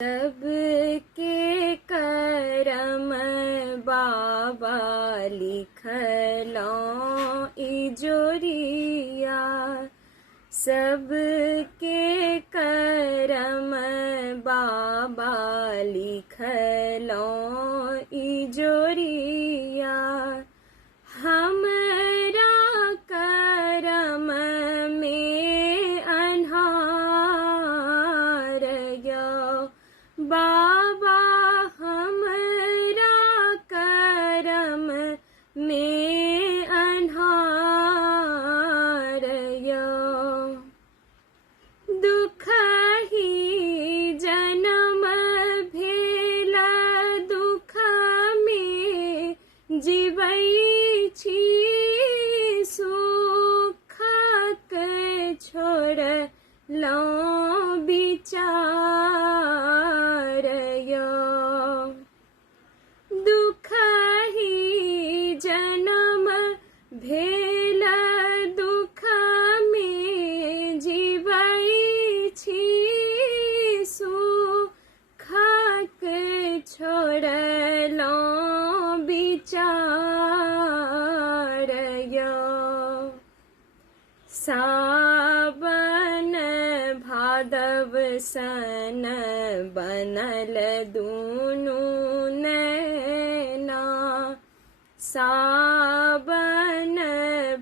सबके करम बाबा लिखलौ इजोरिया। सबके करम बाबा लिखलौ इजोरिया। हमरा करम में अन्हार गयो बाबा, हमरा करम में अन्हार गयो। दुख ही जन्म भेल दुख में जीवै छी, सुखक छोड़लौ विचार यो। दुख ही जन्म भेल दुख में जीवै छी, सुखक छोड़लौ विचार यो। सावन भादव सन बनल दुनू नैना। सावन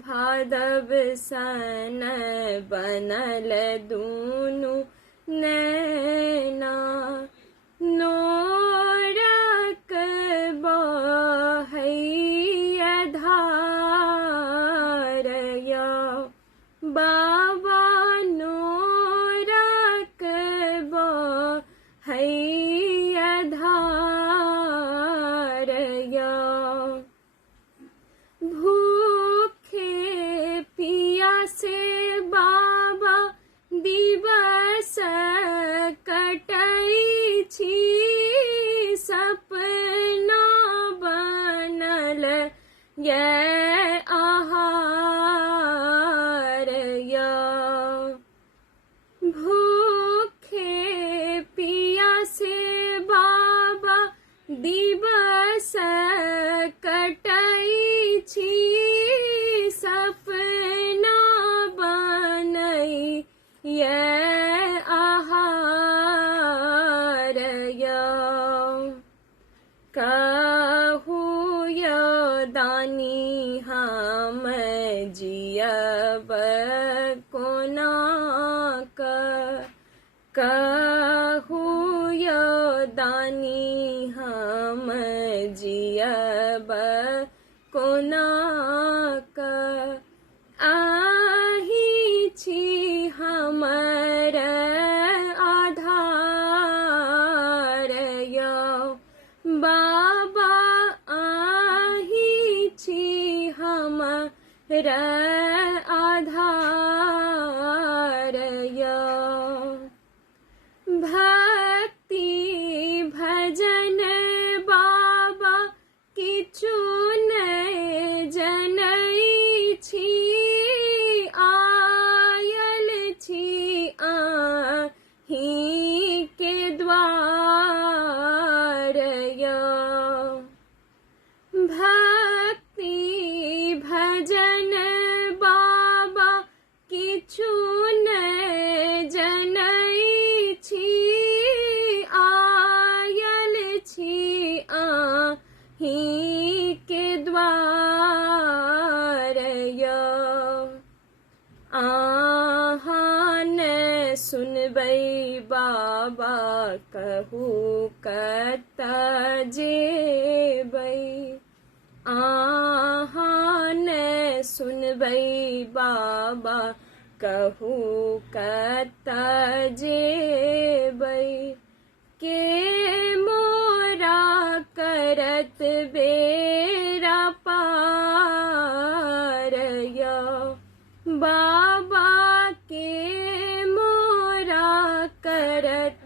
भादव सन बनल दुनू नैना। नोरक बहैया धार यो बाबा, नोरक बहैया धार यो। भूखे पियासे बाबा दिवस कटै छी, सपना बनल ये आहार यो। भूखे पियासे बाबा दिवस कटै छी, सपना बनै ये आहार यो। कहू यो दानी हम जियब कोना क। कहू यो दानी हम जियब कोना क। आही छी हमर आधार यो बाबा, आही छी हमर आधार यो। भक्ति भजन बाबा किछु नहि जनै छी, आयल छी आही के द्वार यो। भक्ति भजन बाबा किछु नहि जनै छी, आयल छी आही के द्वार यो। आहाँ न सुनबै बाबा कहू कत जेबै। आहाँ न सुनबै बाबा कहू कत जेबै। के मोरा करत बेरा पार यो बाबा, के मोरा करत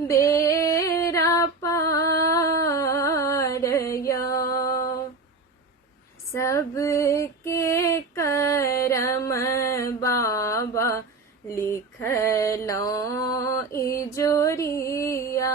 बेरा पार यो। सबके करम बाबा लिखलो इजोरिया